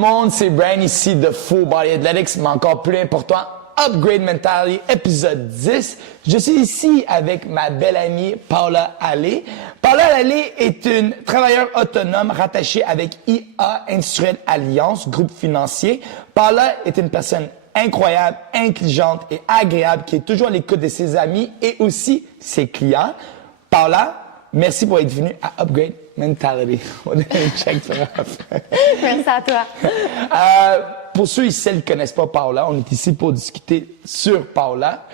monde, c'est Brian ici de Full Body Athletics, mais encore plus important, Upgrade Mentality, épisode 10. Je suis ici avec ma belle amie Paula Allais. Paula Allais est une travailleuse autonome rattachée avec IA Industrielle Alliance, groupe financier. Paula est une personne incroyable, intelligente et agréable qui est toujours à l'écoute de ses amis et aussi ses clients. Paula, merci pour être venue à Upgrade Mentality. On a un check sur Merci à toi. Pour ceux et celles qui ne connaissent pas Paula, on est ici pour discuter sur Paula.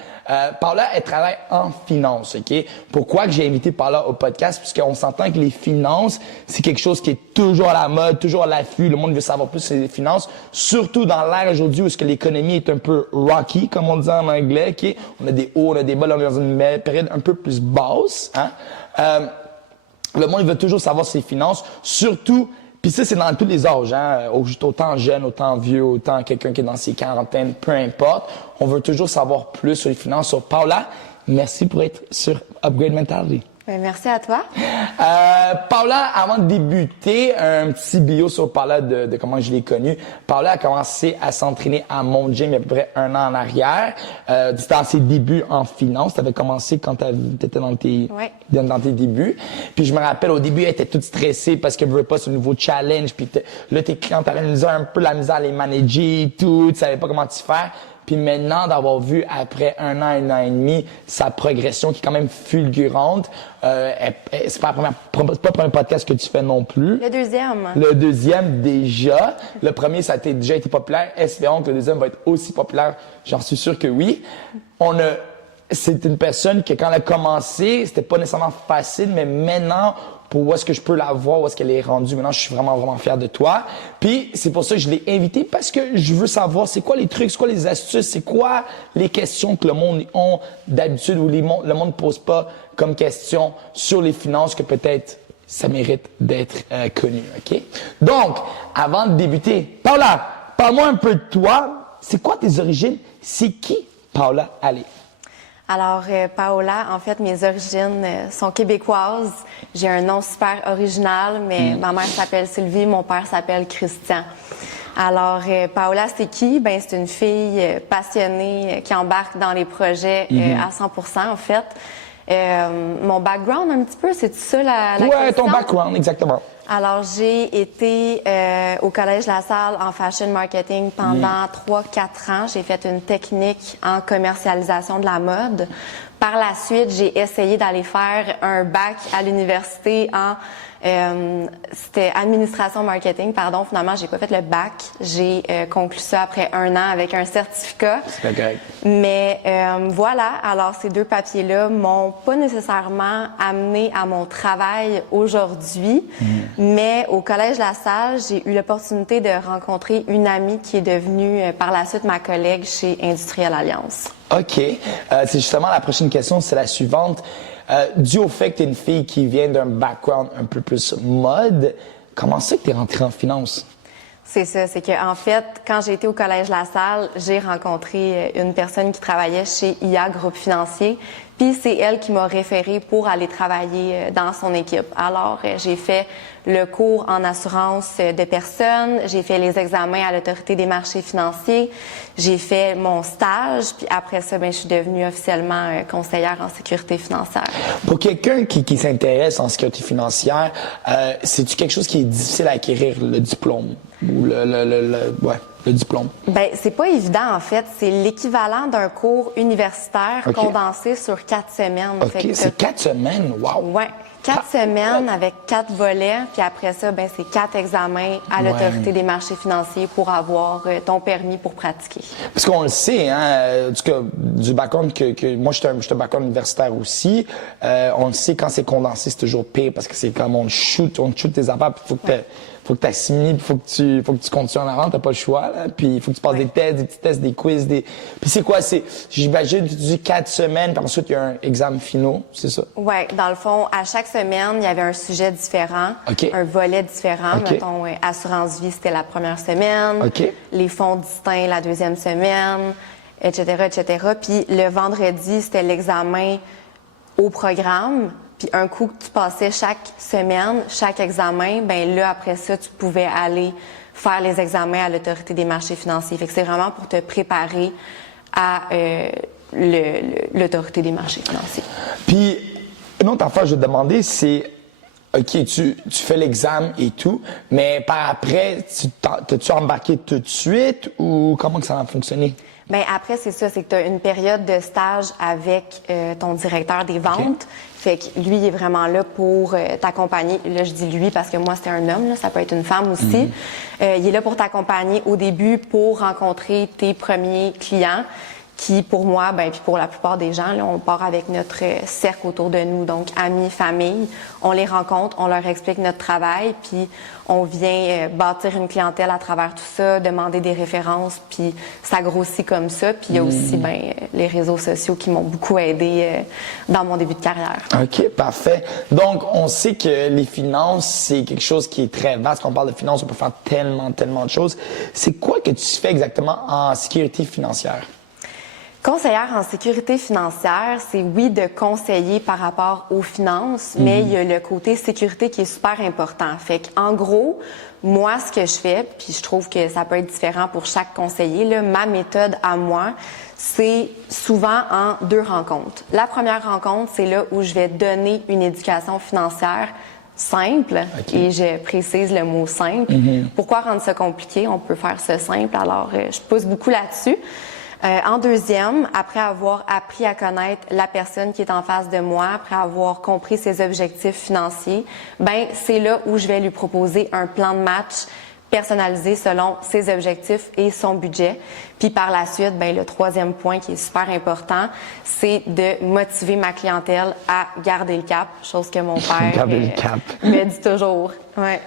Paula, elle travaille en finance, OK? Pourquoi que j'ai invité Paula au podcast? Puisqu'on s'entend que les finances, c'est quelque chose qui est toujours à la mode, toujours à l'affût. Le monde veut savoir plus sur les finances, surtout dans l'ère aujourd'hui où est-ce que l'économie est un peu rocky, comme on dit en anglais, OK? On a des hauts, on a des bas, on est dans une période un peu plus basse, hein? Le monde veut toujours savoir ses finances, surtout. Puis ça, c'est dans tous les âges, hein? Autant jeune, autant vieux, autant quelqu'un qui est dans ses quarantaines, peu importe. On veut toujours savoir plus sur les finances. Sur Paula, merci pour être sur Upgrade Mentality. Merci à toi. Paula, avant de débuter, un petit bio sur Paula de comment je l'ai connue. Paula a commencé à s'entraîner à mon gym il y a à peu près 1 an en arrière. C'était dans ses débuts en finance. Tu avais commencé quand tu étais dans tes débuts. Puis je me rappelle, au début, elle était toute stressée parce qu'elle ne voulait pas ce nouveau challenge. Puis là, tes clients, tu avais un peu la misère à les manager et tout. Tu savais pas comment t'y faire. Puis maintenant, d'avoir vu après 1 an et demi, sa progression qui est quand même fulgurante, c'est pas le premier podcast que tu fais non plus. Le deuxième. Le deuxième déjà. Le premier, ça a déjà été populaire. Espérons que le deuxième va être aussi populaire. J'en suis sûr que oui. C'est une personne que quand elle a commencé, c'était pas nécessairement facile, mais maintenant, pour où est-ce que je peux la voir, où est-ce qu'elle est rendue. Maintenant, je suis vraiment, vraiment fier de toi. Puis, c'est pour ça que je l'ai invitée parce que je veux savoir c'est quoi les trucs, c'est quoi les astuces, c'est quoi les questions que le monde a d'habitude ou le monde ne pose pas comme question sur les finances que peut-être ça mérite d'être connu, OK? Donc, avant de débuter, Paula, parle-moi un peu de toi. C'est quoi tes origines? C'est qui Paula Allais? Alors, Paola, en fait, mes origines sont québécoises. J'ai un nom super original, mais ma mère s'appelle Sylvie, mon père s'appelle Christian. Alors, Paola, c'est qui? Ben, c'est une fille passionnée qui embarque dans les projets à 100%, en fait. Mon background, un petit peu, c'est ça la question? Ouais, ton background, exactement. Alors, j'ai été au Collège La Salle en fashion marketing pendant 3-4 ans. J'ai fait une technique en commercialisation de la mode. Par la suite, j'ai essayé d'aller faire un bac à l'université en c'était administration marketing, pardon. Finalement, j'ai pas fait le bac. J'ai conclu ça après 1 an avec un certificat. C'est correct. Mais voilà, alors ces 2 papiers-là m'ont pas nécessairement amené à mon travail aujourd'hui, mais au Collège La Salle, j'ai eu l'opportunité de rencontrer une amie qui est devenue par la suite ma collègue chez Industrielle Alliance. OK. C'est justement la prochaine question, c'est la suivante. Dû au fait que tu es une fille qui vient d'un background un peu plus mode, comment c'est que tu es rentrée en finance? C'est ça, c'est que en fait, quand j'ai été au Collège La Salle, j'ai rencontré une personne qui travaillait chez IA Groupe Financier, puis c'est elle qui m'a référée pour aller travailler dans son équipe. Alors, j'ai fait le cours en assurance de personnes, j'ai fait les examens à l'Autorité des marchés financiers, j'ai fait mon stage, puis après ça, je suis devenue officiellement conseillère en sécurité financière. Pour quelqu'un qui s'intéresse en sécurité financière, c'est-tu quelque chose qui est difficile à acquérir, le diplôme? Ou le diplôme? Ben, c'est pas évident, en fait. C'est l'équivalent d'un cours universitaire condensé sur 4 semaines. OK, c'est 4 semaines? Wow! Ouais. 4 semaines avec 4 volets, puis après ça, c'est 4 examens à l'Autorité des marchés financiers pour avoir ton permis pour pratiquer. Parce qu'on le sait, hein, du background que moi, j'étais un background universitaire aussi, on le sait, quand c'est condensé, c'est toujours pire parce que c'est comme on shoot tes affaires, puis faut que tu assimiles, faut que tu continues en avant, t'as pas le choix, là. Puis il faut que tu passes des tests, des petits tests, des quiz, puis c'est quoi, j'imagine, tu dis 4 semaines, puis ensuite il y a un examen finaux, c'est ça? Ouais, dans le fond, à chaque semaine, il y avait un sujet différent, un volet différent. Mettons, assurance vie, c'était la première semaine, les fonds distincts la deuxième semaine, etc., etc. Puis le vendredi, c'était l'examen au programme. Puis un coup que tu passais chaque semaine, chaque examen, là, après ça, tu pouvais aller faire les examens à l'Autorité des marchés financiers. Fait que c'est vraiment pour te préparer à l'Autorité des marchés financiers. Puis, une autre affaire que je vais te demander, c'est, OK, tu fais l'examen et tout, mais par après, t'as-tu embarqué tout de suite ou comment que ça va fonctionner? Bien, après, c'est ça, c'est que tu as une période de stage avec ton directeur des ventes. Okay. Fait que lui, il est vraiment là pour t'accompagner. Là, je dis lui parce que moi, c'était un homme, là, ça peut être une femme aussi. Il est là pour t'accompagner au début pour rencontrer tes premiers clients qui, pour moi, ben puis pour la plupart des gens, là, on part avec notre cercle autour de nous, donc amis, famille. On les rencontre, on leur explique notre travail, puis on vient bâtir une clientèle à travers tout ça, demander des références, puis ça grossit comme ça. Puis il y a aussi les réseaux sociaux qui m'ont beaucoup aidé dans mon début de carrière. OK, parfait. Donc, on sait que les finances, c'est quelque chose qui est très vaste. Quand on parle de finances, on peut faire tellement de choses. C'est quoi que tu fais exactement en sécurité financière? Conseillère en sécurité financière, c'est oui de conseiller par rapport aux finances, mais il y a le côté sécurité qui est super important. Fait qu'en gros, moi, ce que je fais, puis je trouve que ça peut être différent pour chaque conseiller, là, ma méthode à moi, c'est souvent en 2 rencontres. La première rencontre, c'est là où je vais donner une éducation financière simple, et je précise le mot simple. Pourquoi rendre ça compliqué? On peut faire ça simple, alors je pousse beaucoup là-dessus. En deuxième, après avoir appris à connaître la personne qui est en face de moi, après avoir compris ses objectifs financiers, ben c'est là où je vais lui proposer un plan de match personnalisé selon ses objectifs et son budget. Puis par la suite, ben le troisième point qui est super important, c'est de motiver ma clientèle à garder le cap, chose que mon père me dit toujours. Ouais.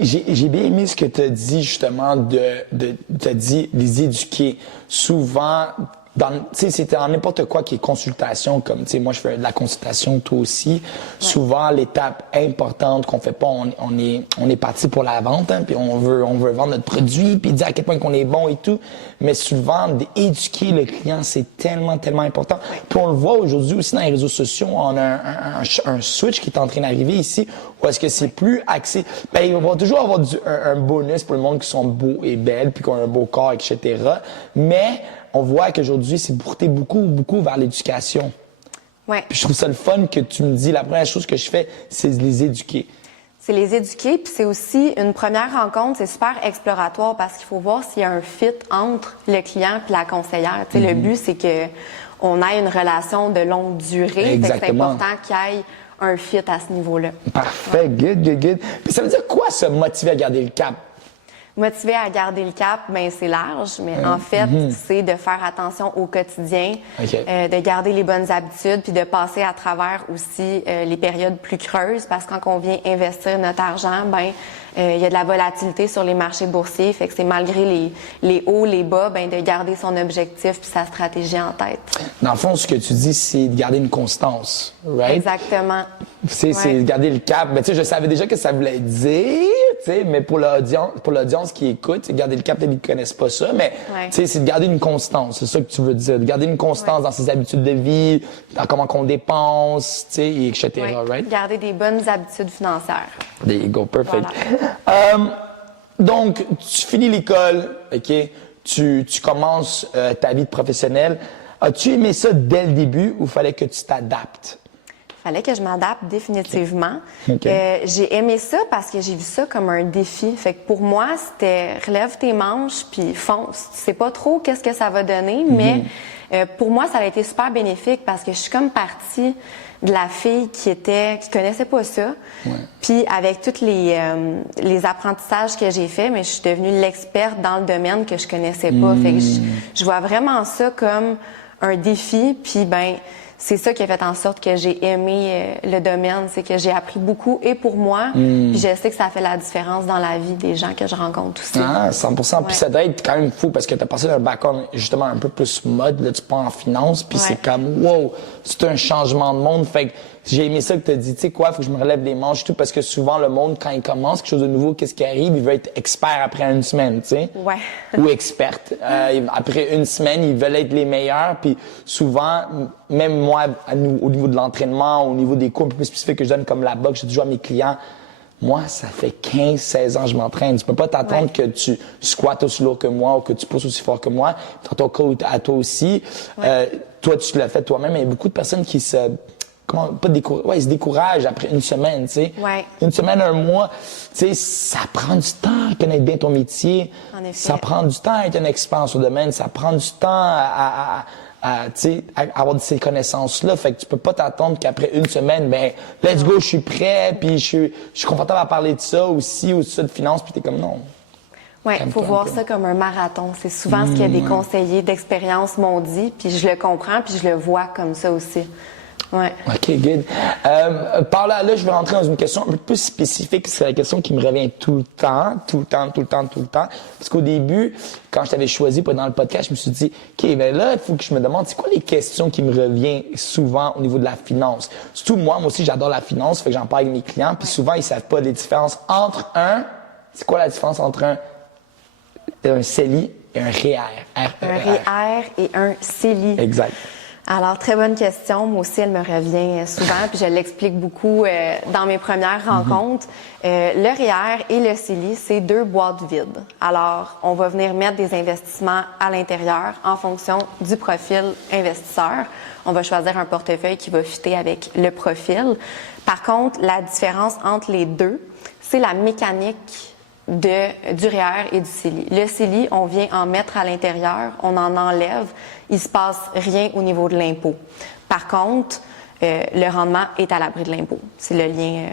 J'ai bien aimé ce que tu as dit justement t'as dit les éduquer. Souvent, tu sais, c'était en n'importe quoi qui est consultation, comme, tu sais, moi, je fais de la consultation, toi aussi. Ouais. Souvent, l'étape importante qu'on fait pas, on est parti pour la vente, hein, puis on veut vendre notre produit, puis dire à quel point qu'on est bon et tout. Mais souvent, d'éduquer le client, c'est tellement important. Puis on le voit aujourd'hui aussi dans les réseaux sociaux, on a un switch qui est en train d'arriver ici, où est-ce que c'est plus axé. Ben, il va toujours avoir un bonus pour le monde qui sont beaux et belles, puis qui ont un beau corps, etc. Mais, on voit qu'aujourd'hui, c'est porté beaucoup vers l'éducation. Ouais. Puis je trouve ça le fun que tu me dis, la première chose que je fais, c'est les éduquer. C'est les éduquer, puis c'est aussi une première rencontre, c'est super exploratoire parce qu'il faut voir s'il y a un fit entre le client et la conseillère. Tu sais, le but, c'est que on ait une relation de longue durée. Exactement. C'est important qu'il y ait un fit à ce niveau-là. Parfait, good. Puis ça veut dire quoi, se motiver à garder le cap? Motiver à garder le cap, ben c'est large, mais en fait, c'est de faire attention au quotidien, de garder les bonnes habitudes, puis de passer à travers aussi les périodes plus creuses, parce que quand on vient investir notre argent, ben il y a de la volatilité sur les marchés boursiers, fait que c'est malgré les hauts, les bas, ben de garder son objectif puis sa stratégie en tête. Dans le fond, ce que tu dis, c'est de garder une constance, right? Exactement. C'est de garder le cap. Mais tu sais, je savais déjà que ça voulait dire, tu sais, mais pour l'audience qui écoute, garder le cap, peut-être qu'ils connaissent pas ça, mais tu sais, c'est de garder une constance. C'est ça que tu veux dire, de garder une constance dans ses habitudes de vie, dans comment qu'on dépense, tu sais, etc. Right? Garder des bonnes habitudes financières. There you go, perfect. Voilà. Donc, tu finis l'école, ok, tu commences ta vie professionnelle. As-tu aimé ça dès le début ou fallait que tu t'adaptes? Fallait que je m'adapte définitivement. J'ai aimé ça parce que j'ai vu ça comme un défi. Fait que pour moi, c'était relève tes manches puis fonce. Tu sais pas trop qu'est-ce que ça va donner, mais pour moi, ça a été super bénéfique parce que je suis comme partie de la fille qui connaissait pas ça. Puis avec tous les apprentissages que j'ai faits, mais je suis devenue l'experte dans le domaine que je connaissais pas. Fait que je vois vraiment ça comme un défi. Puis ben c'est ça qui a fait en sorte que j'ai aimé le domaine, c'est que j'ai appris beaucoup et pour moi, puis je sais que ça fait la différence dans la vie des gens que je rencontre aussi. Ah, 100%. Puis ça doit être quand même fou parce que tu as passé d'un background justement un peu plus mode, là tu pars en finance, puis c'est comme wow, c'est un changement de monde. Fait que j'ai aimé ça que tu as dit, tu sais quoi, faut que je me relève les manches tout parce que souvent le monde quand il commence quelque chose de nouveau, qu'est-ce qui arrive, il veut être expert après une semaine, tu sais. Ouais. Ou experte. Après une semaine, ils veulent être les meilleurs, puis souvent même moi au niveau de l'entraînement, au niveau des cours un peu plus spécifiques que je donne comme la boxe, j'ai toujours à mes clients Moi, ça fait 15-16 ans que je m'entraîne. Tu peux pas t'attendre que tu squattes aussi lourd que moi ou que tu pousses aussi fort que moi. Dans ton cas, à toi aussi. Toi, tu l'as fait toi-même. Il y a beaucoup de personnes qui se ils se découragent après une semaine, tu sais. Ouais. Une semaine, un mois, tu sais, ça prend du temps à connaître bien ton métier. En effet. Ça prend du temps à être une expérience au domaine. Ça prend du temps à avoir ces connaissances-là. Fait que tu peux pas t'attendre qu'après une semaine, ben, let's go, je suis prêt, puis je suis confortable à parler de ça aussi, ou de ça de finance, puis t'es comme non. Oui, il faut voir ça comme un marathon. C'est souvent ce que des conseillers d'expérience m'ont dit, puis je le comprends, puis je le vois comme ça aussi. Ouais. OK, good. Par là, je vais rentrer dans une question un peu plus spécifique. C'est la question qui me revient tout le temps. Parce qu'au début, quand je t'avais choisi pour être dans le podcast, je me suis dit, OK, ben là, il faut que je me demande, c'est quoi les questions qui me reviennent souvent au niveau de la finance? Surtout moi aussi, j'adore la finance, fait que j'en parle avec mes clients, puis souvent, ils savent pas les différences entre c'est quoi la différence entre un CELI et un REER? Un REER et un CELI. Exact. Alors, très bonne question. Moi aussi, elle me revient souvent, puis je l'explique beaucoup dans mes premières rencontres. Le REER et le CELI, c'est 2 boîtes vides. Alors, on va venir mettre des investissements à l'intérieur en fonction du profil investisseur. On va choisir un portefeuille qui va fitter avec le profil. Par contre, la différence entre les deux, c'est la mécanique du REER et du CELI. Le CELI, on vient en mettre à l'intérieur, on en enlève, il se passe rien au niveau de l'impôt. Par contre, le rendement est à l'abri de l'impôt. C'est le lien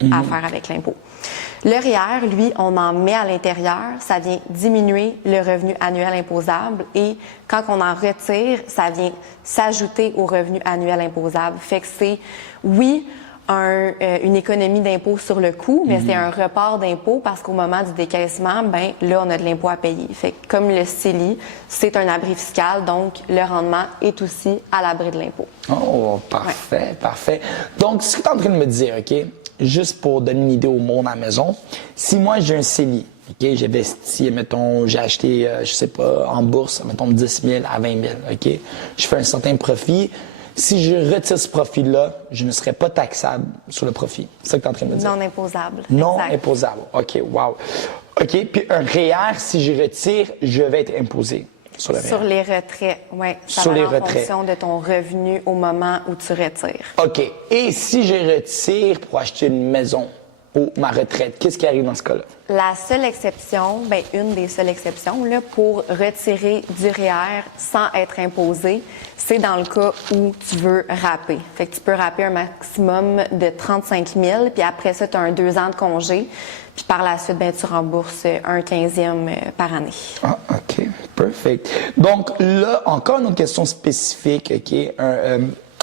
à faire avec l'impôt. Le REER, lui, on en met à l'intérieur, ça vient diminuer le revenu annuel imposable et quand on en retire, ça vient s'ajouter au revenu annuel imposable. Fait que c'est, oui, une économie d'impôt sur le coût, mais c'est un report d'impôt parce qu'au moment du décaissement, ben là, on a de l'impôt à payer. Fait que comme le CELI, c'est un abri fiscal, donc le rendement est aussi à l'abri de l'impôt. Oh, parfait, parfait. Donc, ce que tu es en train de me dire, OK, juste pour donner une idée au monde à la maison, si moi, j'ai un CELI, OK, j'investis, mettons, j'ai acheté, je sais pas, en bourse, mettons, 10 000 à 20 000, OK, je fais un certain profit. Si je retire ce profit-là, je ne serai pas taxable sur le profit. C'est ça que tu es en train de me dire? Non imposable. Non exact. imposable. OK, wow. OK, puis un REER, si je retire, je vais être imposé sur le REER. Sur les retraits, oui. Ça sur va les en retraits. fonction de ton revenu au moment où tu retires. OK. Et si je retire pour acheter une maison ou ma retraite, qu'est-ce qui arrive dans ce cas-là? La seule exception, ben une des seules exceptions là, pour retirer du REER sans être imposé, c'est dans le cas où tu veux rapper. Fait que tu peux rapper un maximum de 35 000, puis après ça, tu as un 2 ans de congé, puis par la suite, ben, tu rembourses un 15e par année. Ah, OK. Perfect. Donc là, encore une autre question spécifique, OK?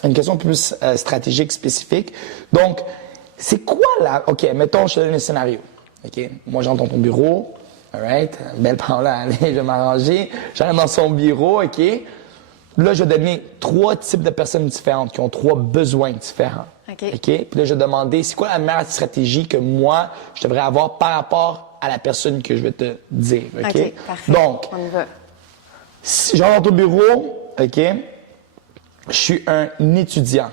Une question plus stratégique spécifique. Donc, c'est quoi la... OK, mettons, je te donne un scénario. OK? Moi, j'entre dans ton bureau. All right? Belle Paula, allez, je vais m'arranger. J'arrive dans son bureau, OK? Là, je vais donner 3 types de personnes différentes qui ont 3 besoins différents. OK. Puis là, je vais demander, c'est quoi la meilleure stratégie que moi, je devrais avoir par rapport à la personne que je vais te dire. OK? Parfait. Donc, on y va. si j'entre dans ton bureau, OK? Je suis un étudiant.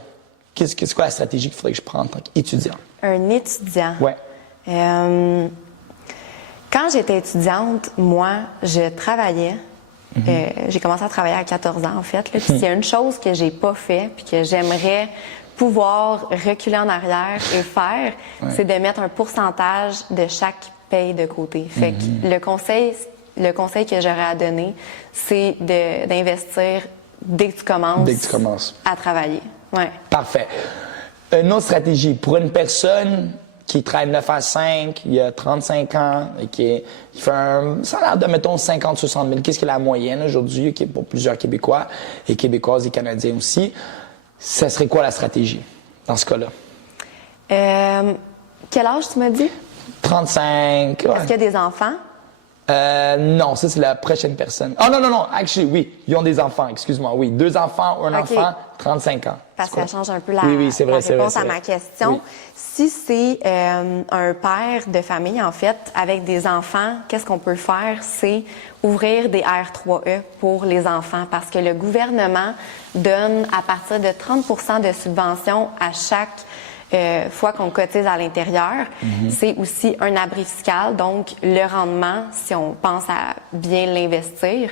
Qu'est-ce quoi la stratégie qu'il faudrait que je prenne en tant qu'étudiant? Un étudiant. Ouais. Quand j'étais étudiante, moi, je travaillais. J'ai commencé à travailler à 14 ans, en fait. Là. Puis s'il y a une chose que j'ai pas fait puis que j'aimerais pouvoir reculer en arrière et faire, c'est de mettre un pourcentage de chaque paye de côté. Fait que le conseil que j'aurais à donner, c'est d'investir dès que tu commences à travailler. Ouais. Parfait. Une autre stratégie pour une personne qui travaille 9 à 5, il a 35 ans, et qui fait un salaire de, mettons, 50-60 000. Qu'est-ce qui est la moyenne aujourd'hui, qui est pour plusieurs Québécois et Québécoises et Canadiens aussi? Ça serait quoi la stratégie dans ce cas-là? Quel âge tu m'as dit? 35. Ouais. Est-ce qu'il y a des enfants? Non, ça, c'est la prochaine personne. Oh non, actually, oui, ils ont des enfants, excuse-moi, oui. 2 enfants ou un enfant, 35 ans. Parce que ça change un peu la, c'est vrai, la réponse c'est vrai. à ma question. Oui. Si c'est un père de famille, en fait, avec des enfants, qu'est-ce qu'on peut faire? C'est ouvrir des R3E pour les enfants parce que le gouvernement donne à partir de 30 % de subvention à chaque fois qu'on cotise à l'intérieur. C'est aussi un abri fiscal, donc le rendement, si on pense à bien l'investir,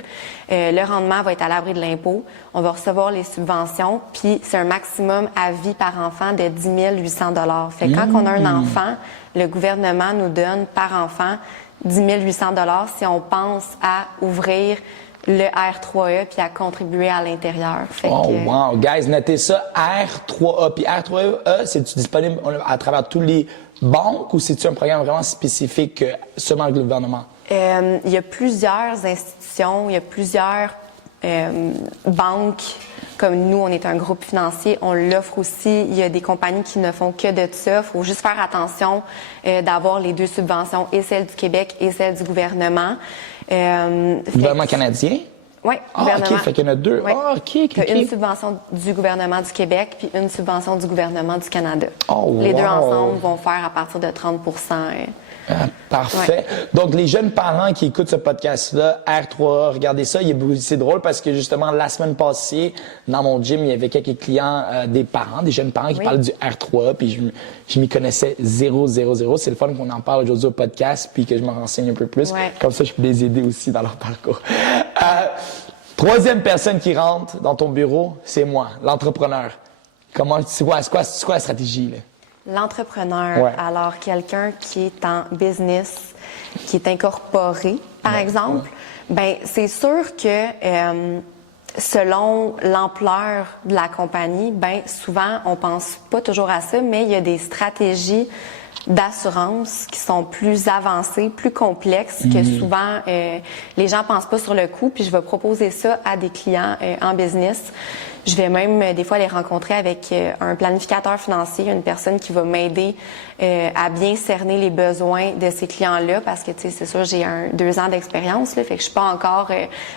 le rendement va être à l'abri de l'impôt. On va recevoir les subventions, puis c'est un maximum à vie par enfant de 10 800 $. Fait que quand on a un enfant, le gouvernement nous donne par enfant 10 800 $ si on pense à ouvrir le R3E puis à contribuer à l'intérieur. Fait que, wow! Guys, notez ça, R3E. Puis R3E, c'est-tu disponible à travers tous les banques ou c'est-tu un programme vraiment spécifique seulement avec le gouvernement? il y a plusieurs institutions, il y a plusieurs banques. Comme nous, on est un groupe financier, on l'offre aussi. Il y a des compagnies qui ne font que de ça. Il faut juste faire attention d'avoir les deux subventions, et celle du Québec et celle du gouvernement. Gouvernement canadien? Oui, gouvernement. OK, fait qu'il y en a deux. Oui. OK. Une subvention du gouvernement du Québec puis une subvention du gouvernement du Canada. Oh, les wow. deux ensemble vont faire à partir de 30 Parfait. Ouais. Donc, les jeunes parents qui écoutent ce podcast-là, R3A, regardez ça. C'est drôle parce que justement, la semaine passée, dans mon gym, il y avait quelques clients, des parents, des jeunes parents qui parlaient du R3A, puis je m'y connaissais 0. C'est le fun qu'on en parle aujourd'hui au podcast, puis que je me renseigne un peu plus. Ouais. Comme ça, je peux les aider aussi dans leur parcours. Troisième personne qui rentre dans ton bureau, c'est moi, l'entrepreneur. C'est quoi la stratégie, là? L'entrepreneur, Ouais. alors quelqu'un qui est en business, qui est incorporé, par exemple, ben c'est sûr que selon l'ampleur de la compagnie, ben souvent on pense pas toujours à ça, mais il y a des stratégies d'assurance qui sont plus avancées, plus complexes, que souvent les gens pensent pas sur le coup. Puis je vais proposer ça à des clients en business. Je vais même des fois les rencontrer avec un planificateur financier, une personne qui va m'aider à bien cerner les besoins de ces clients-là, parce que tu sais, c'est sûr, j'ai 2 ans d'expérience, là, fait que je suis pas encore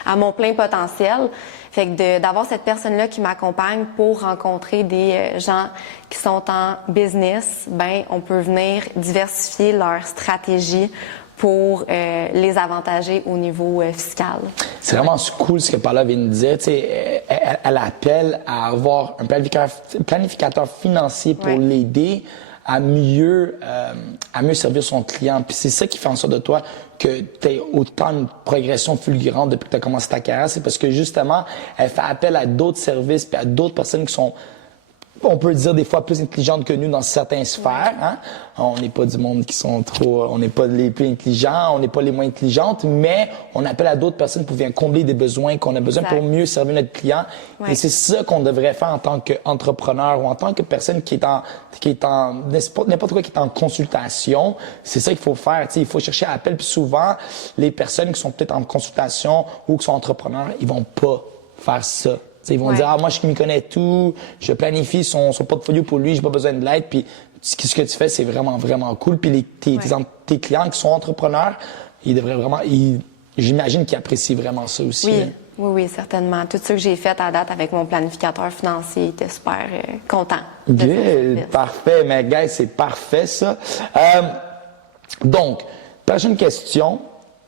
à mon plein potentiel. Fait que d'avoir cette personne-là qui m'accompagne pour rencontrer des gens qui sont en business, ben on peut venir diversifier leur stratégie pour les avantager au niveau fiscal. C'est vraiment cool ce que Paula vient de dire. Tu sais, elle appelle à avoir un planificateur financier pour l'aider à mieux servir son client. Puis c'est ça qui fait en sorte de toi que tu aies autant de progression fulgurante depuis que tu as commencé ta carrière. C'est parce que justement, elle fait appel à d'autres services puis à d'autres personnes qui sont, on peut dire des fois plus intelligentes que nous dans certaines sphères. Hein? On n'est pas du monde qui sont on n'est pas les plus intelligents, on n'est pas les moins intelligentes, mais on appelle à d'autres personnes pour venir combler des besoins qu'on a besoin pour mieux servir notre client. Et c'est ça qu'on devrait faire en tant qu'entrepreneur ou en tant que personne qui est en n'importe quoi qui est en consultation. C'est ça qu'il faut faire. T'sais, il faut chercher à appel. Puis souvent, les personnes qui sont peut-être en consultation ou qui sont entrepreneurs, ils vont pas faire ça. Ils vont dire, moi, je m'y connais tout, je planifie son portfolio pour lui, j'ai pas besoin de l'aide. Puis, ce que tu fais, c'est vraiment, vraiment cool. Puis, tes clients qui sont entrepreneurs, ils devraient vraiment, j'imagine qu'ils apprécient vraiment ça aussi. Oui, hein. oui, certainement. Tout ce que j'ai fait à date avec mon planificateur financier était super content. De Good, ce service. parfait. Mais, guys, c'est parfait, ça. Donc, prochaine question.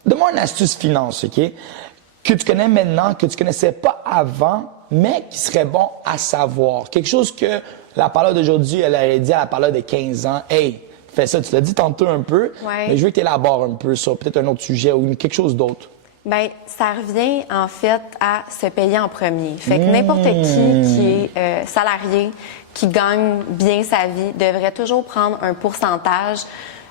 Donne-moi une astuce finance, OK? Que tu connais maintenant, que tu connaissais pas avant, mais qui serait bon à savoir. Quelque chose que la Paula d'aujourd'hui, elle aurait dit à la Paula de 15 ans. Hey, fais ça. Tu l'as dit tantôt un peu, mais je veux que tu élabores un peu sur peut-être un autre sujet ou quelque chose d'autre. Ben, ça revient en fait à se payer en premier. Fait que n'importe qui est salarié, qui gagne bien sa vie, devrait toujours prendre un pourcentage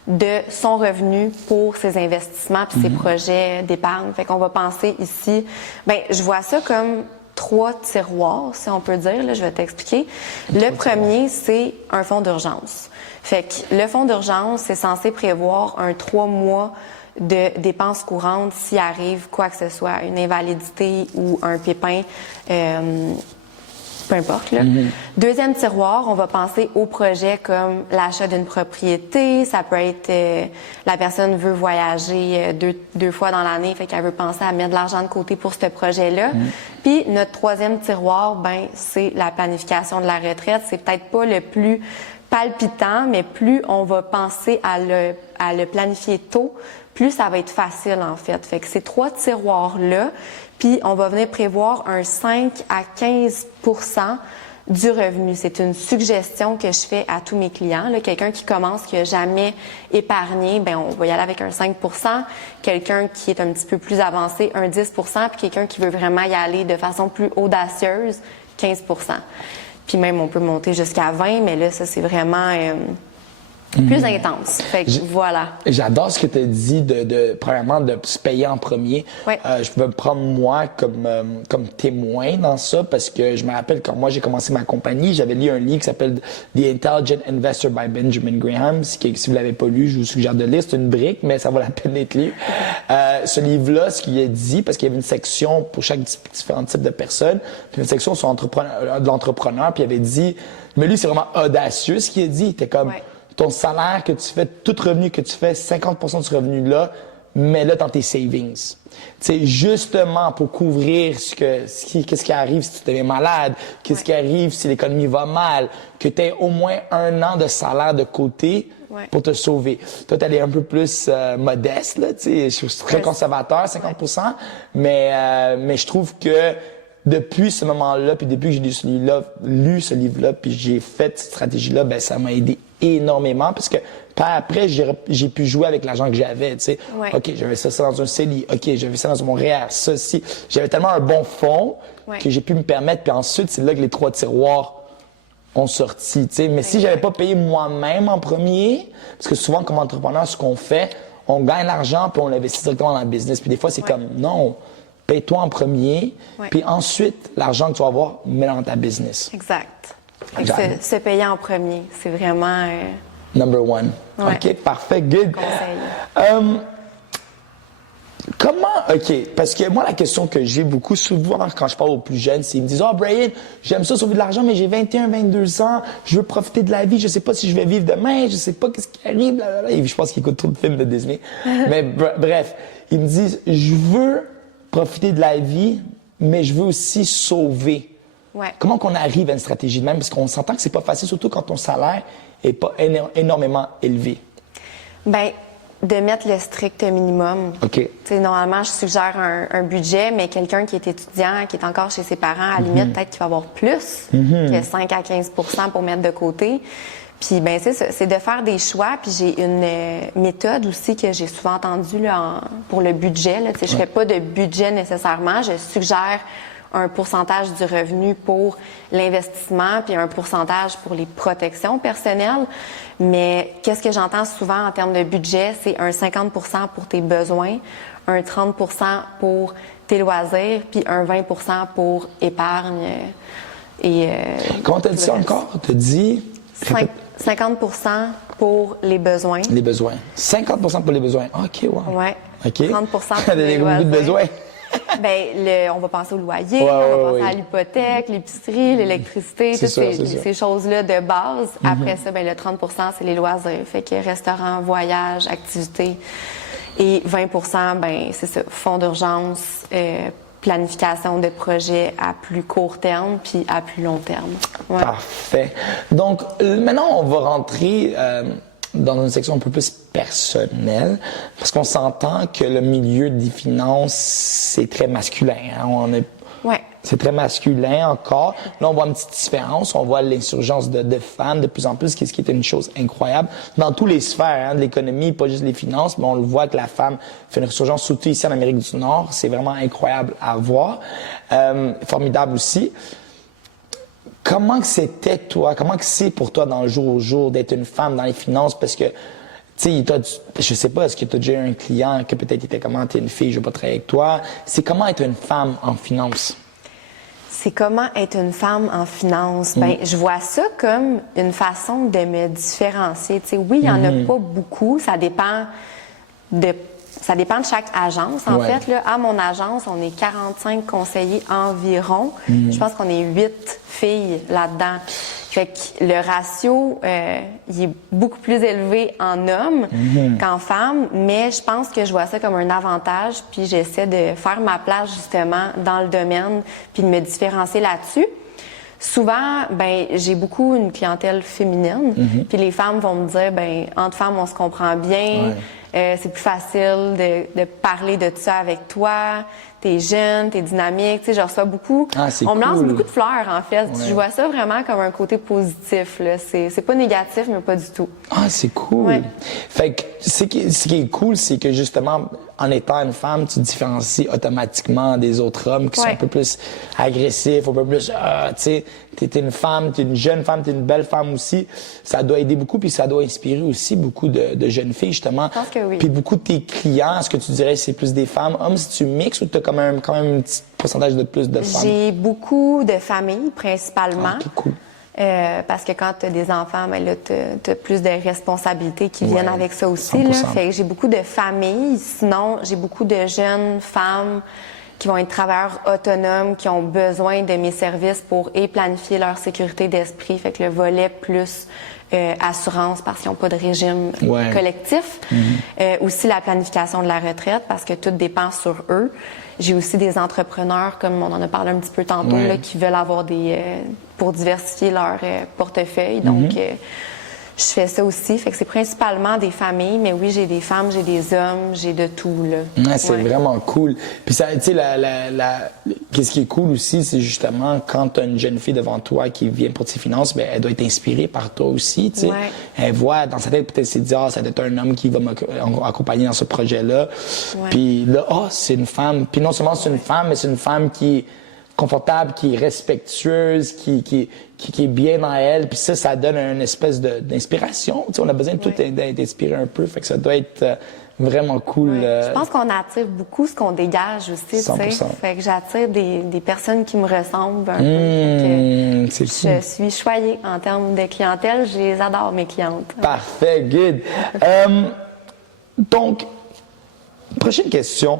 de son revenu pour ses investissements puis ses projets d'épargne. Fait qu'on va penser ici, ben, je vois ça comme 3 tiroirs, si on peut dire, là, je vais t'expliquer. Le premier, c'est un fonds d'urgence. Fait que le fonds d'urgence, c'est censé prévoir un 3 mois de dépenses courantes s'il arrive quoi que ce soit, une invalidité ou un pépin, peu importe. Là. Deuxième tiroir, on va penser aux projets comme l'achat d'une propriété. Ça peut être la personne veut voyager deux fois dans l'année, fait qu'elle veut penser à mettre de l'argent de côté pour ce projet-là. Puis notre troisième tiroir, ben c'est la planification de la retraite. C'est peut-être pas le plus palpitant, mais plus on va penser à le planifier tôt, plus ça va être facile en fait. Fait que ces 3 tiroirs-là, puis on va venir prévoir un 5 à 15% du revenu. C'est une suggestion que je fais à tous mes clients. Là, quelqu'un qui commence, qui n'a jamais épargné, ben on va y aller avec un 5 %. Quelqu'un qui est un petit peu plus avancé, un 10 %. Puis quelqu'un qui veut vraiment y aller de façon plus audacieuse, 15 %. Puis même, on peut monter jusqu'à 20 %, mais là, ça, c'est vraiment plus intense. Fait que voilà. J'adore ce que tu as dit premièrement, de se payer en premier. Ouais. Je peux me prendre moi comme témoin dans ça parce que je me rappelle quand moi j'ai commencé ma compagnie, j'avais lu un livre qui s'appelle The Intelligent Investor by Benjamin Graham. Si vous l'avez pas lu, je vous suggère de lire. C'est une brique, mais ça vaut la peine d'être lu. Ce livre-là, ce qu'il a dit, parce qu'il y avait une section pour chaque différent type de personnes, puis une section sur de l'entrepreneur, puis il avait dit, mais lui c'est vraiment audacieux ce qu'il a dit. Il était comme, ouais. Ton salaire que tu fais, tout revenu que tu fais, 50% de ce revenu-là, mets-le dans tes savings. C'est justement pour couvrir qu'est-ce qui arrive si tu deviens malade, qu'est-ce qui arrive si l'économie va mal, que tu aies au moins 1 an de salaire de côté pour te sauver. Toi, tu es un peu plus modeste, là, je suis très conservateur, 50%, mais je trouve que depuis ce moment-là, puis depuis que j'ai lu ce livre-là, puis j'ai fait cette stratégie-là, ben ça m'a aidé énormément parce que par après, j'ai pu jouer avec l'argent que j'avais, tu sais. Ouais. OK, j'avais ça dans un CELI. OK, j'avais ça dans mon REER, ça, ci. J'avais tellement un bon fond que j'ai pu me permettre. Puis ensuite, c'est là que les 3 tiroirs ont sorti, tu sais. Mais si j'avais pas payé moi-même en premier, parce que souvent, comme entrepreneur, ce qu'on fait, on gagne l'argent puis on l'investit directement dans le business. Puis des fois, c'est comme, non, paye-toi en premier, puis ensuite, l'argent que tu vas avoir, mets dans ta business. Exact. Se payer en premier, c'est vraiment... Number one. Ouais. OK, parfait, good. Conseil. OK, parce que moi, la question que j'ai beaucoup souvent quand je parle aux plus jeunes, c'est ils me disent « Oh, Brian, j'aime ça sauver de l'argent, mais j'ai 21, 22 ans, je veux profiter de la vie, je sais pas si je vais vivre demain, je sais pas qu'est-ce qui arrive, blablabla. » Et je pense qu'ils écoutent trop de films de Disney. Mais bref, ils me disent « Je veux profiter de la vie, mais je veux aussi sauver. » Ouais. Comment qu'on arrive à une stratégie de même? Parce qu'on s'entend que c'est pas facile, surtout quand ton salaire est pas énormément élevé. Ben, de mettre le strict minimum. OK. T'sais, normalement, je suggère un budget, mais quelqu'un qui est étudiant, qui est encore chez ses parents, à la limite, peut-être qu'il va avoir plus que 5 à 15 % pour mettre de côté. Puis, ben, c'est de faire des choix. Puis, j'ai une méthode aussi que j'ai souvent entendue là, pour le budget. Là. Je fais pas de budget nécessairement. Je suggère un pourcentage du revenu pour l'investissement, puis un pourcentage pour les protections personnelles. Mais qu'est-ce que j'entends souvent en termes de budget, c'est un 50 % pour tes besoins, un 30 % pour tes loisirs, puis un 20 % pour épargne. Comment t'as dit ça encore? T'as dit... 50 % pour les besoins. Les besoins. 50 % pour les besoins. OK, wow. Ouais. OK. 30 % pour les beaucoup loisirs. de besoins. Ben, on va penser au loyer, on va penser à l'hypothèque, l'épicerie, l'électricité, toutes ces choses-là de base. Après ça, ben, le 30 % c'est les loisirs. Fait que restaurant, voyage, activités. Et 20 % ben, c'est ça, fonds d'urgence, planification de projets à plus court terme puis à plus long terme. Ouais. Parfait. Donc, maintenant, on va rentrer dans une section un peu plus personnelle, parce qu'on s'entend que le milieu des finances, c'est très masculin. Hein? C'est très masculin encore. Là, on voit une petite différence. On voit l'insurgence de femmes de plus en plus, ce qui est une chose incroyable. Dans tous les sphères de l'économie, pas juste les finances, mais on le voit que la femme fait une résurgence, surtout ici en Amérique du Nord. C'est vraiment incroyable à voir. Formidable aussi. Comment que c'était, toi? Comment que c'est pour toi dans le jour au jour d'être une femme dans les finances? Parce que, tu sais, je sais pas, est-ce que tu as déjà eu un client que peut-être était comment, t'es une fille, je veux pas travailler avec toi. C'est comment être une femme en finance? C'est comment être une femme en finance. Ben, je vois ça comme une façon de me différencier. Tu sais, oui, il y en a pas beaucoup. Ça dépend de chaque agence, en fait. Là. À mon agence, on est 45 conseillers environ. Je pense qu'on est 8 filles là-dedans. Fait que le ratio, il est beaucoup plus élevé en hommes qu'en femmes, mais je pense que je vois ça comme un avantage, puis j'essaie de faire ma place, justement, dans le domaine, puis de me différencier là-dessus. Souvent, ben, j'ai beaucoup une clientèle féminine, puis les femmes vont me dire, ben, entre femmes, on se comprend bien, c'est plus facile de parler de ça avec toi, t'es jeune, t'es dynamique, tu sais, je reçois beaucoup. Ah, c'est on me lance cool. beaucoup de fleurs, en fait. Ouais. Je vois ça vraiment comme un côté positif, là. C'est pas négatif, mais pas du tout. Ah, c'est cool. Ouais. Fait que ce qui est cool, c'est que justement, en étant une femme, tu te différencies automatiquement des autres hommes qui sont Ouais. un peu plus agressifs, un peu plus, tu sais, t'es une femme, t'es une jeune femme, t'es une belle femme aussi. Ça doit aider beaucoup, puis ça doit inspirer aussi beaucoup de jeunes filles, justement. Je pense que oui. Puis beaucoup de tes clients, est-ce que tu dirais que c'est plus des femmes, hommes, si tu mixes, ou t'as quand même un petit pourcentage de plus de femmes? J'ai beaucoup de familles, principalement. Ah, ok, cool. Parce que quand tu as des enfants, ben là, tu as plus de responsabilités qui viennent Ouais, avec ça aussi. Là. 100%. Fait que j'ai beaucoup de familles. Sinon, j'ai beaucoup de jeunes femmes qui vont être travailleurs autonomes, qui ont besoin de mes services pour planifier leur sécurité d'esprit. Fait que le volet plus assurance parce qu'ils n'ont pas de régime Ouais. collectif. Aussi la planification de la retraite parce que tout dépend sur eux. J'ai aussi des entrepreneurs, comme on en a parlé un petit peu tantôt, Ouais. là, qui veulent avoir pour diversifier leur portefeuille. Donc, je fais ça aussi. Fait que c'est principalement des familles, mais oui, j'ai des femmes, j'ai des hommes, j'ai de tout, là. Ouais, c'est Ouais. vraiment cool. Puis ça, tu sais, qu'est-ce qui est cool aussi, c'est justement quand tu as une jeune fille devant toi qui vient pour tes finances, ben elle doit être inspirée par toi aussi, tu sais. Ouais. Elle voit dans sa tête peut-être c'est dire ça doit être un homme qui va m'accompagner dans ce projet-là. Ouais. Puis là, c'est une femme. Puis non seulement c'est une femme, mais c'est une femme qui est confortable, qui est respectueuse, qui est bien dans elle. Puis ça donne une espèce d'inspiration. Tu sais, on a besoin de tout d'être inspiré un peu. Fait que ça doit être vraiment cool. Ouais. Je pense qu'on attire beaucoup ce qu'on dégage aussi, tu sais. 100%. Fait que j'attire des personnes qui me ressemblent un peu. Fait que C'est fou. je suis choyée en termes de clientèle. Je les adore, mes clientes. Parfait, good. Donc, prochaine question.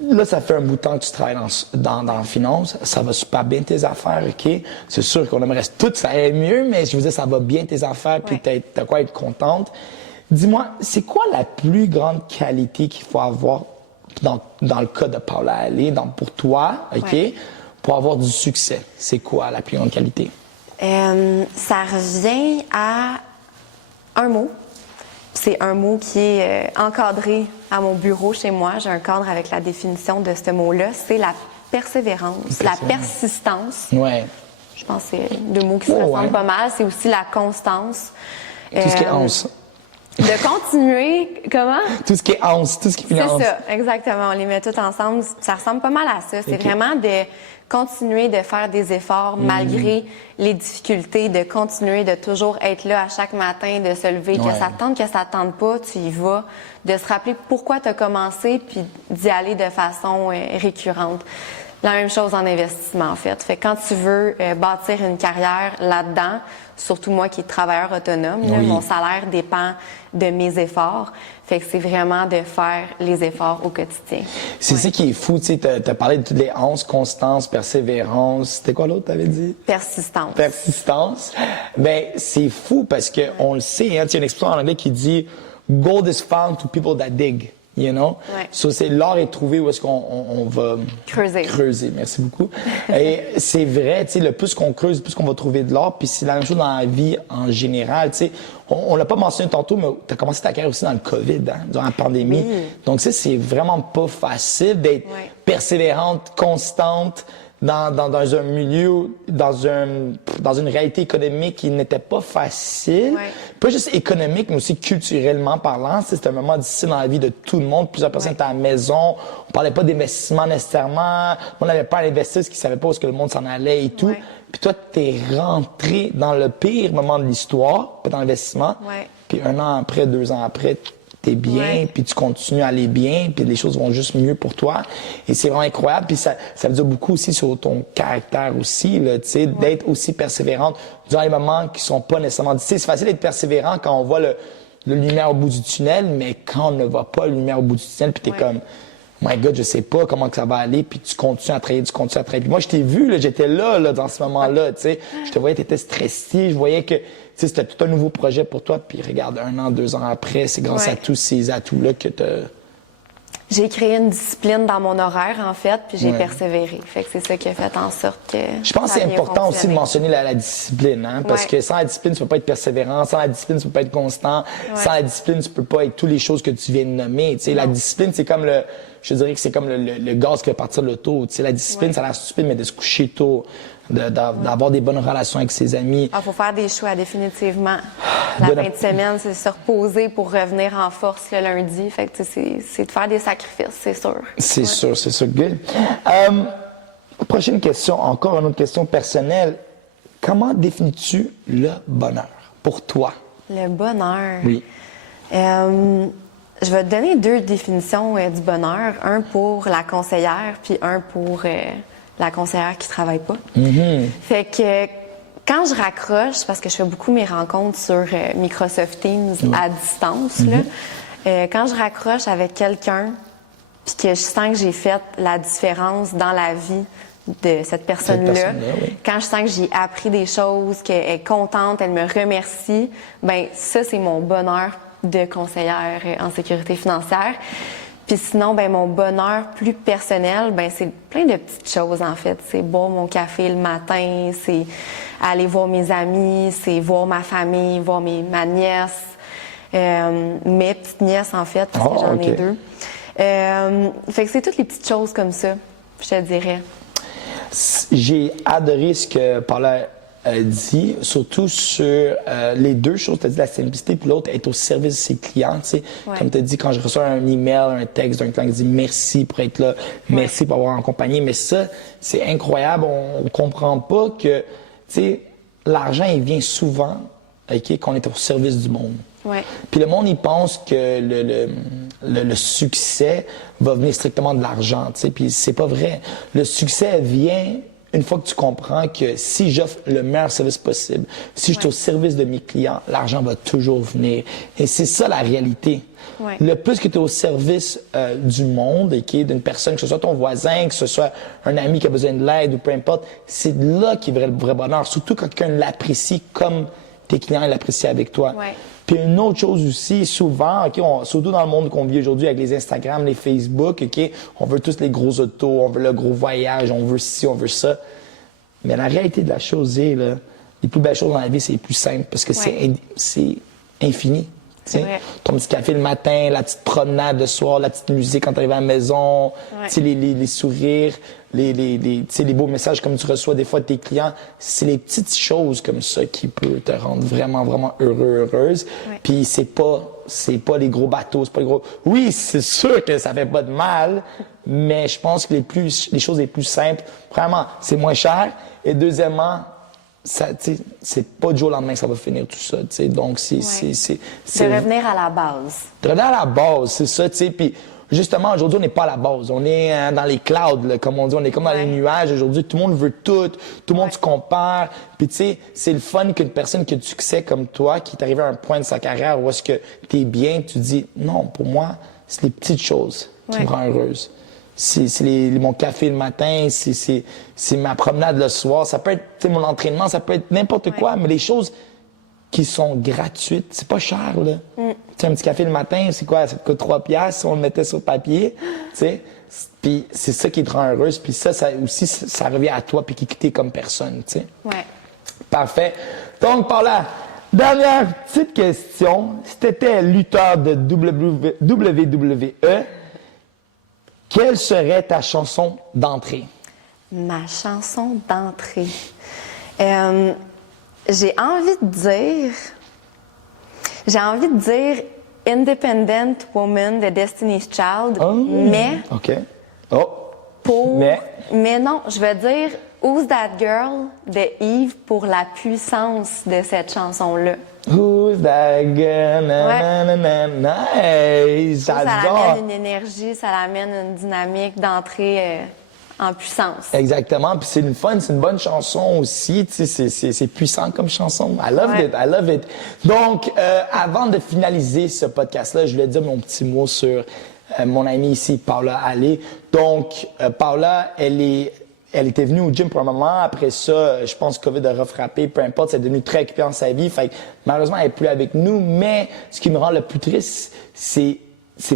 Là, ça fait un bout de temps que tu travailles dans la finance. Ça va super bien tes affaires, OK? C'est sûr qu'on aimerait tout ça aille mieux, mais je veux dire, ça va bien tes affaires, puis Ouais. t'as quoi être contente. Dis-moi, c'est quoi la plus grande qualité qu'il faut avoir dans le cas de Paula Allais, pour toi, OK? Ouais. Pour avoir du succès? C'est quoi la plus grande qualité? Ça revient à un mot. C'est un mot qui est encadré à mon bureau chez moi. J'ai un cadre avec la définition de ce mot-là. C'est la persévérance, la persistance. Ouais. Je pense que c'est deux mots qui se Oh, ressemblent ouais. pas mal. C'est aussi la constance. Tout ce qui est once. De continuer, comment? Tout ce qui est once, tout ce qui finit en C'est once. ça, exactement. On les met tous ensemble. Ça ressemble pas mal à ça. C'est Ok. vraiment de continuer de faire des efforts malgré les difficultés, de continuer de toujours être là à chaque matin, de se lever, Ouais. que ça te tente, que ça te tente pas, tu y vas, de se rappeler pourquoi tu as commencé, puis d'y aller de façon récurrente. La même chose en investissement, en fait. Fait que quand tu veux bâtir une carrière là-dedans, surtout moi qui est travailleur autonome, là, Oui. mon salaire dépend de mes efforts. Fait que c'est vraiment de faire les efforts au quotidien. C'est ça qui est fou, tu sais, t'as parlé de toutes les onces, constance, persévérance. C'était quoi l'autre, t'avais dit? Persistance. Persistance. Ben, c'est fou parce que on le sait, hein, il y a une expression en anglais qui dit gold is found to people that dig. You know? Ouais. So, c'est l'or est trouvé où est-ce qu'on va Creuser. Merci beaucoup. Et c'est vrai, tu sais, le plus qu'on creuse, le plus qu'on va trouver de l'or. Puis c'est la même chose dans la vie en général. Tu sais, on l'a pas mentionné tantôt, mais tu as commencé ta carrière aussi dans le COVID, hein, durant la pandémie. Oui. Donc ça, c'est vraiment pas facile d'être Ouais. persévérante, constante dans un milieu, dans une réalité économique qui n'était pas facile. Ouais. Pas juste économique, mais aussi culturellement parlant. C'est un moment difficile dans la vie de tout le monde. Plusieurs personnes étaient à la maison. On parlait pas d'investissement nécessairement. On n'avait pas un investisseur qui savait pas où est-ce que le monde s'en allait et tout. Ouais. Puis toi, t'es rentré dans le pire moment de l'histoire, dans l'investissement. Ouais. Puis 1 an après, 2 ans après, t'es bien, Ouais. puis tu continues à aller bien, puis les choses vont juste mieux pour toi. Et c'est vraiment incroyable. Puis ça veut dire beaucoup aussi sur ton caractère aussi, là, tu sais, d'être aussi persévérante dans les moments qui sont pas nécessairement difficiles. C'est facile d'être persévérant quand on voit le lumière au bout du tunnel, mais quand on ne voit pas la lumière au bout du tunnel, puis t'es Ouais. comme, my God, je sais pas comment que ça va aller, puis tu continues à travailler. Puis moi, je t'ai vu, là, j'étais là, dans ce moment-là, tu sais. Je te voyais, t'étais stressé, je voyais que, tu sais, c'était tout un nouveau projet pour toi, puis regarde, 1 an, 2 ans après, c'est grâce Ouais. à tous ces atouts-là que t'as... J'ai créé une discipline dans mon horaire, en fait, puis j'ai Ouais. persévéré. Fait que c'est ça qui a fait en sorte que. Je pense que ça c'est a bien important aussi de fonctionné. mentionner la discipline, hein, parce Ouais. que sans la discipline, tu peux pas être persévérant, sans la discipline, tu peux pas être constant, sans la discipline, tu peux pas être toutes les choses que tu viens de nommer. Tu sais, la discipline, c'est comme je dirais que c'est comme le gaz qui fait partir l'auto. Tu sais, la discipline, ça a l'air stupide, mais de se coucher tôt, d'avoir des bonnes relations avec ses amis. Il faut faire des choix, définitivement. La fin de semaine, c'est se reposer pour revenir en force le lundi. Fait que c'est de faire des sacrifices, c'est sûr. C'est sûr, c'est sûr. Good. Prochaine question, encore une autre question personnelle. Comment définis-tu le bonheur pour toi? Le bonheur? Oui. Je vais te donner 2 définitions du bonheur. Un pour la conseillère, puis un pour la conseillère qui travaille pas. Fait que quand je raccroche, parce que je fais beaucoup mes rencontres sur Microsoft Teams à distance, là, quand je raccroche avec quelqu'un, puis que je sens que j'ai fait la différence dans la vie de cette personne-là, quand je sens que j'ai appris des choses, qu'elle est contente, elle me remercie, ben ça, c'est mon bonheur de conseillère en sécurité financière. Puis sinon, ben mon bonheur plus personnel, ben c'est plein de petites choses en fait. C'est boire mon café le matin, c'est aller voir mes amis, c'est voir ma famille, voir ma nièce, mes petites nièces en fait, parce que j'en ai 2. Fait que c'est toutes les petites choses comme ça, je te dirais. J'ai adoré ce que Paula a dit, surtout sur les 2 choses. Tu as dit la simplicité, puis l'autre, être au service de ses clients. Tu sais. Comme tu as dit, quand je reçois un email, un texte d'un client qui dit merci pour être là, merci pour avoir accompagné. Mais ça, c'est incroyable. On ne comprend pas que l'argent, il vient souvent qu'on est au service du monde. Puis le monde, il pense que le succès va venir strictement de l'argent, tu sais, puis c'est pas vrai. Le succès vient une fois que tu comprends que si j'offre le meilleur service possible, si je suis au service de mes clients, l'argent va toujours venir. Et c'est ça la réalité. Le plus que tu es au service du monde, d'une personne, que ce soit ton voisin, que ce soit un ami qui a besoin de l'aide ou peu importe, c'est là qu'il y a le vrai bonheur. Surtout quand quelqu'un l'apprécie comme tes clients l'apprécient avec toi. Puis une autre chose aussi, souvent, surtout dans le monde qu'on vit aujourd'hui avec les Instagram, les Facebook, on veut tous les gros autos, on veut le gros voyage, on veut ci, on veut ça. Mais la réalité de la chose est, là, les plus belles choses dans la vie, c'est les plus simples parce que c'est infini. Ton petit café le matin, la petite promenade le soir, la petite musique quand tu arrives à la maison, les sourires, les beaux messages comme tu reçois des fois de tes clients. C'est les petites choses comme ça qui peuvent te rendre vraiment, vraiment heureuse. Puis c'est pas les gros bateaux, c'est pas les gros... Oui, c'est sûr que ça fait pas de mal, mais je pense que les choses les plus simples, vraiment, c'est moins cher. Et deuxièmement, c'est pas du jour au lendemain que ça va finir tout ça, t'sais. Donc, c'est de revenir à la base. De revenir à la base, c'est ça, tu sais. Puis, justement, aujourd'hui, on n'est pas à la base. On est dans les clouds, là, comme on dit. On est comme dans les nuages. Aujourd'hui, tout le monde veut tout. Tout le monde se compare. Puis, tu sais, c'est le fun qu'une personne qui a du succès comme toi, qui est arrivée à un point de sa carrière où est-ce que t'es bien, tu dis, non, pour moi, c'est les petites choses qui me rendent heureuse. C'est mon café le matin, c'est ma promenade le soir. Ça peut être mon entraînement, ça peut être n'importe quoi, mais les choses qui sont gratuites, c'est pas cher, là. Tu sais, un petit café le matin, c'est quoi? Ça te coûte 3 piastres si on le mettait sur papier, tu sais. Puis c'est ça qui te rend heureuse. Puis ça aussi, ça revient à toi puis qui t'es comme personne, tu sais. Parfait. Donc, Paula, dernière petite question. Si t'étais lutteur de WWE, quelle serait ta chanson d'entrée? Ma chanson d'entrée. J'ai envie de dire Independent Woman de Destiny's Child, mais... OK. Mais non, je vais dire Who's That Girl de Yves pour la puissance de cette chanson-là. Who's that girl? Nice! Ça l'amène une énergie, ça l'amène une dynamique d'entrée en puissance. Exactement. Puis c'est une bonne chanson aussi. Tu sais, c'est puissant comme chanson. I love it. Donc, avant de finaliser ce podcast-là, je voulais dire mon petit mot sur mon amie ici, Paula Allais. Donc, Paula, elle était venue au gym pour un moment. Après ça, je pense que COVID a refrappé. Peu importe, c'est devenu très occupé dans sa vie. Fait que, malheureusement, elle n'est plus avec nous. Mais ce qui me rend le plus triste, c'est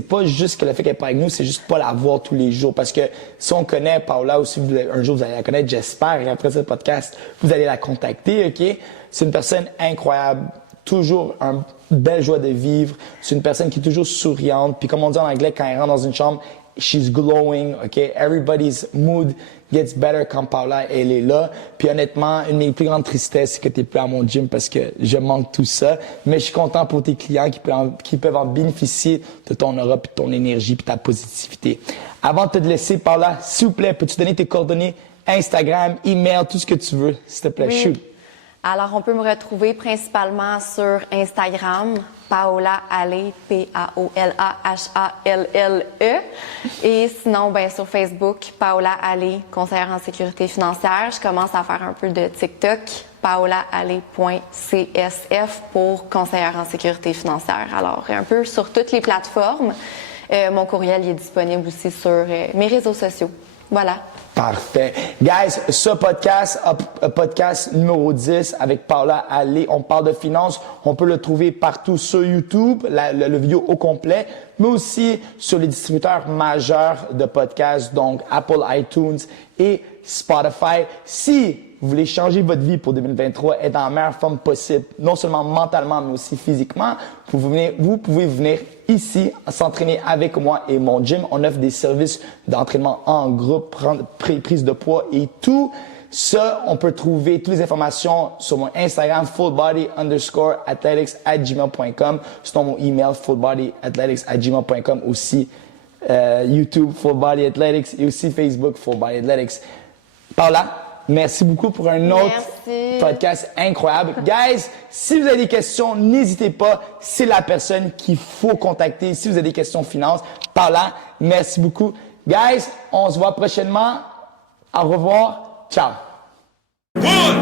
pas juste que le fait qu'elle n'est pas avec nous, c'est juste pas la voir tous les jours. Parce que si on connaît Paula aussi, un jour vous allez la connaître, j'espère, et après ce podcast, vous allez la contacter, OK? C'est une personne incroyable. Toujours une belle joie de vivre. C'est une personne qui est toujours souriante. Puis comme on dit en anglais, quand elle rentre dans une chambre, she's glowing, OK? Everybody's mood gets better quand Paola, elle est là. Puis honnêtement, une des plus grandes tristesses, c'est que t'es plus à mon gym parce que je manque tout ça. Mais je suis content pour tes clients qui peuvent en bénéficier de ton aura, puis de ton énergie, puis ta positivité. Avant de te laisser, Paola, s'il vous plaît, peux-tu donner tes coordonnées, Instagram, email, tout ce que tu veux, s'il te plaît, Oui. shoot. Alors, on peut me retrouver principalement sur Instagram, Paola Hallé, Paolahallele. Et sinon, ben, sur Facebook, Paola Hallé, conseillère en sécurité financière. Je commence à faire un peu de TikTok, paolahallé.csf pour conseillère en sécurité financière. Alors, un peu sur toutes les plateformes. Mon courriel il est disponible aussi sur mes réseaux sociaux. Voilà. Parfait. Guys, ce podcast numéro 10 avec Paola Hallé, on parle de finances. On peut le trouver partout sur YouTube, le vidéo au complet, mais aussi sur les distributeurs majeurs de podcasts, donc Apple iTunes et Spotify. Si vous voulez changer votre vie pour 2023, être dans la meilleure forme possible, non seulement mentalement, mais aussi physiquement, vous pouvez venir ici s'entraîner avec moi et mon gym. On offre des services d'entraînement en groupe, prise de poids et tout. Ça, on peut trouver toutes les informations sur mon Instagram, fullbody_athletics@gmail.com. Sinon, mon email, fullbodyathletics@gmail.com. Aussi, YouTube, Full Body Athletics et aussi Facebook, Full Body Athletics. Paola, merci beaucoup pour un autre podcast incroyable. Guys, si vous avez des questions, n'hésitez pas. C'est la personne qu'il faut contacter. Si vous avez des questions finances, Paola, merci beaucoup. Guys, on se voit prochainement. Au revoir. Ciao. 1,